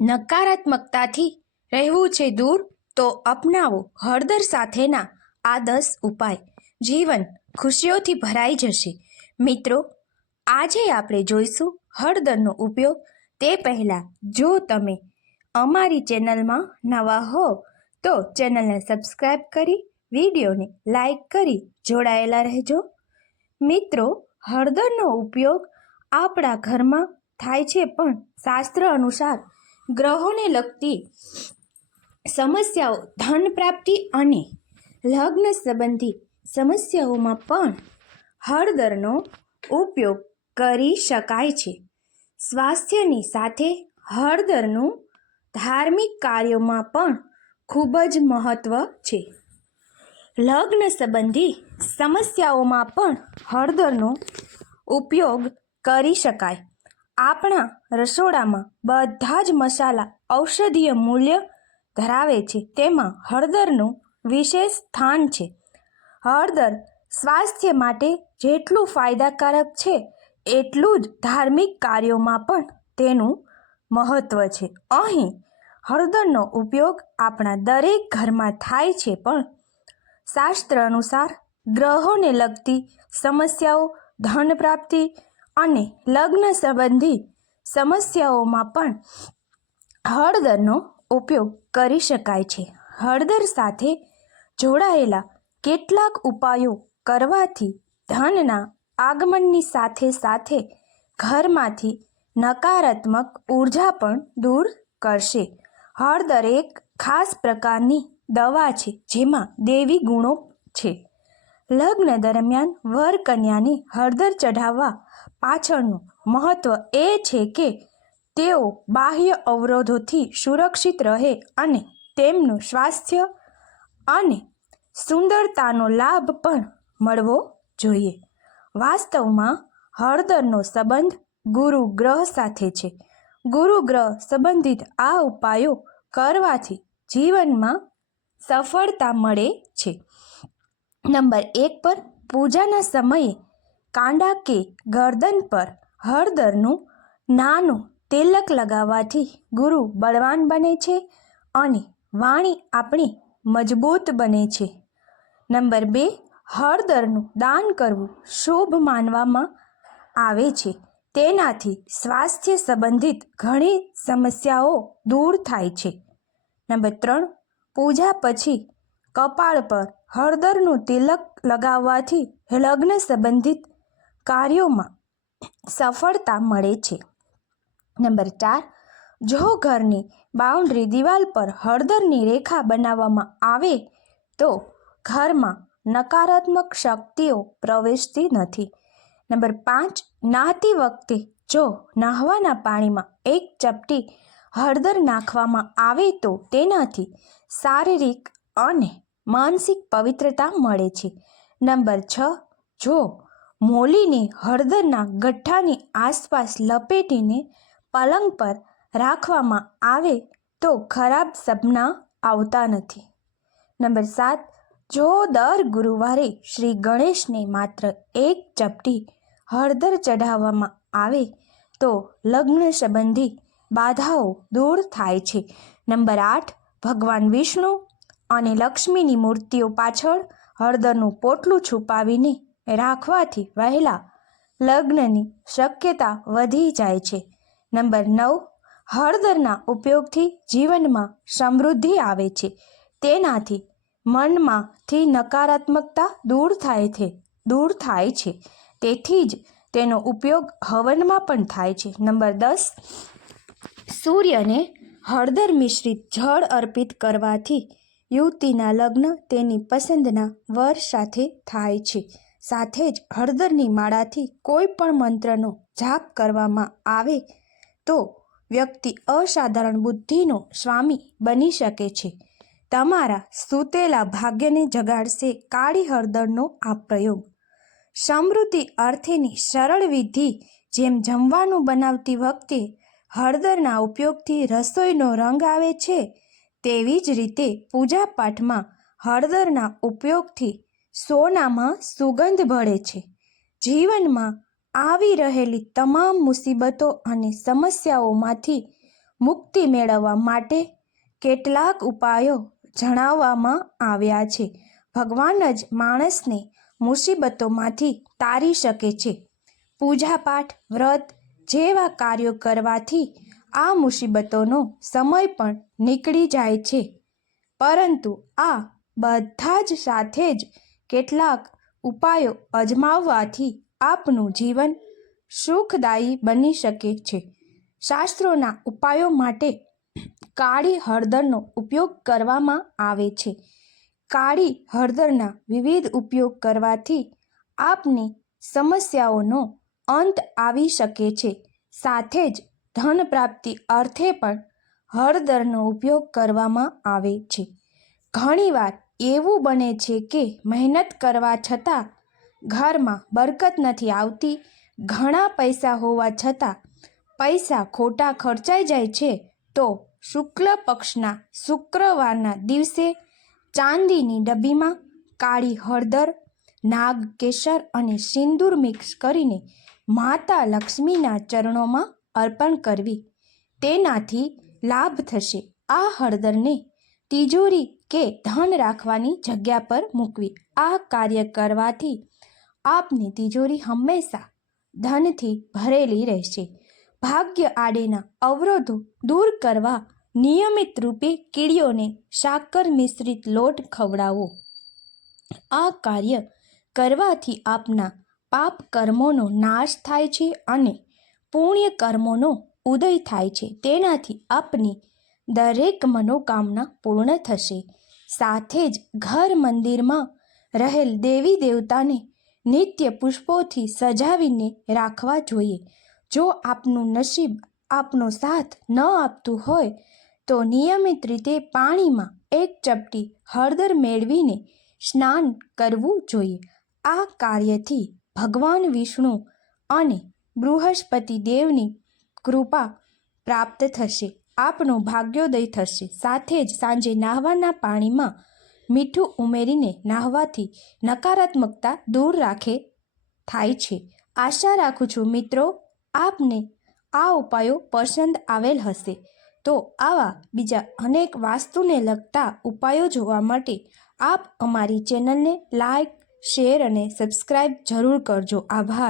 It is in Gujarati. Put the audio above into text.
નકારાત્મકતાથી રહેવું છે દૂર, તો અપનાવો હળદર સાથેના આ દસ ઉપાય. જીવન ખુશીઓથી ભરાઈ જશે. મિત્રો, આજે આપણે જોઈશું હળદરનો ઉપયોગ. તે પહેલાં, જો તમે અમારી ચેનલમાં નવા હો, તો ચેનલને સબસ્ક્રાઈબ કરી, વિડીયોને લાઈક કરી જોડાયેલા રહેજો. મિત્રો, હળદરનો ઉપયોગ આપણા ઘરમાં થાય છે પણ શાસ્ત્ર અનુસાર ગ્રહોને લગતી સમસ્યાઓ, ધન પ્રાપ્તિ અને લગ્ન સંબંધી સમસ્યાઓમાં પણ હળદરનો ઉપયોગ કરી શકાય છે. સ્વાસ્થ્યની સાથે હળદરનું ધાર્મિક કાર્યોમાં પણ ખૂબ જ મહત્ત્વ છે. લગ્ન સંબંધી સમસ્યાઓમાં પણ હળદરનો ઉપયોગ કરી શકાય. આપણા રસોડામાં બધા જ મસાલા ઔષધીય મૂલ્ય ધરાવે છે. તેમાં હળદરનું વિશેષ સ્થાન છે. હળદર સ્વાસ્થ્ય માટે જેટલું ફાયદાકારક છે, એટલું જ ધાર્મિક કાર્યોમાં પણ તેનું મહત્ત્વ છે. અહીં હળદરનો ઉપયોગ આપણા દરેક ઘરમાં થાય છે, પણ શાસ્ત્ર અનુસાર ગ્રહોને લગતી સમસ્યાઓ ધન પ્રાપ્તિ અને લગ્ન સંબંધી સમસ્યાઓમાં પણ હળદરનો ઉપયોગ કરી શકાય છે. હળદર સાથે જોડાયેલા કેટલાક ઉપાયો કરવાથી ધનના આગમનની સાથે સાથે ઘરમાંથી નકારાત્મક ઊર્જા પણ દૂર કરશે. હળદર એક ખાસ પ્રકારની દવા છે જેમાં દેવી ગુણો છે. લગ્ન દરમિયાન વર કન્યાને હળદર ચઢાવવા પાછળનું મહત્ત્વ એ છે કે તેઓ બાહ્ય અવરોધોથી સુરક્ષિત રહે અને તેમનું સ્વાસ્થ્ય અને સુંદરતાનો લાભ પણ મળવો જોઈએ. વાસ્તવમાં હળદરનો સંબંધ ગુરુ ગ્રહ સાથે છે. ગુરુ ગ્રહ સંબંધિત આ ઉપાયો કરવાથી જીવનમાં સફળતા મળે છે. નંબર એક પર પૂજાના સમયે કાંડા કે ગરદન પર હળદરનું નાનું તિલક લગાવવાથી ગુરુ બળવાન બને છે અને વાણી આપણી મજબૂત બને છે. નંબર બે, હળદરનું દાન કરવું શુભ માનવામાં આવે છે. તેનાથી સ્વાસ્થ્ય સંબંધિત ઘણી સમસ્યાઓ દૂર થાય છે. નંબર ત્રણ, પૂજા પછી કપાળ પર હળદરનું તિલક લગાવવાથી લગ્ન સંબંધિત કાર્યોમાં સફળતા મળે છે. નંબર ચાર, જો ઘરની બાઉન્ડ્રી દિવાલ પર હળદરની રેખા બનાવવામાં આવે તો ઘરમાં નકારાત્મક શક્તિઓ પ્રવેશતી નથી. નંબર પાંચ, નહાતી વખતે જો નાહવાના પાણીમાં એક ચપટી હળદર નાખવામાં આવે તો તેનાથી શારીરિક અને માનસિક પવિત્રતા મળે છે. નંબર છ, જો મોલીને હળદરના ગઠ્ઠાની આસપાસ લપેટીને પલંગ પર રાખવામાં આવે તો ખરાબ સપના આવતા નથી. નંબર સાત, જો દર ગુરુવારે શ્રી ગણેશને માત્ર એક ચપટી હળદર ચઢાવવામાં આવે તો લગ્ન સંબંધી બાધાઓ દૂર થાય છે. નંબર આઠ, ભગવાન વિષ્ણુ અને લક્ષ્મીની મૂર્તિઓ પાછળ હળદરનું પોટલું છુપાવીને રાખવાથી વહેલા લગ્નની શક્યતા વધી જાય છે. નંબર નવ, હળદરના ઉપયોગથી જીવનમાં સમૃદ્ધિ આવે છે. તેનાથી મનમાંથી નકારાત્મકતા દૂર થાય છે, દૂર થાય છે. તેથી જ તેનો ઉપયોગ હવનમાં પણ થાય છે. નંબર દસ, સૂર્યને હળદર મિશ્રિત જળ અર્પિત કરવાથી યુવતીના લગ્ન તેની પસંદના વર સાથે થાય છે. સાથે જ હળદરની માળાથી કોઈ પણ મંત્રનો જાપ કરવામાં આવે તો વ્યક્તિ અસાધારણ બુદ્ધિનો સ્વામી બની શકે છે. તમારા સૂતેલા ભાગ્યને જગાડશે કાળી હળદરનો આ પ્રયોગ. સમૃદ્ધિ અર્થેની સરળ વિધિ જેમ જમવાનું બનાવતી વખતે હળદરના ઉપયોગથી રસોઈનો રંગ આવે છે તેવી જ રીતે પૂજાપાઠમાં હળદરના ઉપયોગથી સોનામાં સુગંધ ભળે છે. જીવનમાં આવી રહેલી તમામ મુસીબતો અને સમસ્યાઓમાંથી મુક્તિ મેળવવા માટે કેટલાક ઉપાયો જણાવવામાં આવ્યા છે. ભગવાન જ માણસને મુસીબતોમાંથી તારી શકે છે. પૂજાપાઠ, વ્રત જેવા કાર્યો કરવાથી આ મુસીબતોનો સમય પણ નીકળી જાય છે. પરંતુ આ બધા જ સાથે જ કેટલાક ઉપાયો અજમાવવાથી આપનું જીવન સુખદાયી બની શકે છે. શાસ્ત્રોના ઉપાયો માટે કાળી હળદરનો ઉપયોગ કરવામાં આવે છે. કાળી હળદરના વિવિધ ઉપયોગ કરવાથી આપની સમસ્યાઓનો અંત આવી શકે છે. સાથે જ ધન પ્રાપ્તિ અર્થે પણ હળદરનો ઉપયોગ કરવામાં આવે છે. ઘણીવાર એવું બને છે કે મહેનત કરવા છતાં ઘરમાં બરકત નથી આવતી, ઘણા પૈસા હોવા છતાં પૈસા ખોટા ખર્ચાઈ જાય છે, તો શુક્લ પક્ષના શુક્રવારના દિવસે ચાંદીની ડબ્બીમાં કાળી હળદર નાગ કેસર અને સિંદૂર મિક્સ કરીને માતા લક્ષ્મીના ચરણોમાં અર્પણ કરવી. તેનાથી લાભ થશે. આ હળદરને તિજોરી કે ધન રાખવાની જગ્યા પર મૂકવી. આ કાર્ય કરવાથી આપની તિજોરી હંમેશા ધનથી ભરેલી રહેશે. ભાગ્ય આડેના અવરોધો દૂર કરવા નિયમિત રૂપે કીડીઓને સાકર મિશ્રિત લોટ ખવડાવો. આ કાર્ય કરવાથી આપના પાપ કર્મોનો નાશ થાય છે અને પુણ્ય કર્મોનો ઉદય થાય છે. તેનાથી આપની દરેક મનોકામના પૂર્ણ થશે. સાથે જ ઘર મંદિરમાં રહેલ દેવી દેવતાને નિત્ય પુષ્પોથી સજાવીને રાખવા જોઈએ. જો આપનું નસીબ આપનો સાથ ન આપતું હોય, તો નિયમિત રીતે પાણીમાં એક ચપટી હળદર મેળવીને સ્નાન કરવું જોઈએ. આ કાર્યથી ભગવાન વિષ્ણુ અને બૃહસ્પતિ દેવની કૃપા પ્રાપ્ત થશે, આપનો ભાગ્યોદય થશે. સાથે જ સાંજે નાહવાના પાણીમાં મીઠું ઉમેરીને નાહવાથી નકારાત્મકતા દૂર રાખે થાય છે. આશા રાખું છું, મિત્રો, આપને આ ઉપાયો પસંદ આવેલ હશે. તો આવા બીજા અનેક વાસ્તુને લગતા ઉપાયો જોવા માટે આપ અમારી ચેનલને લાઈક, શેર અને સબસ્ક્રાઈબ જરૂર કરજો. આભાર.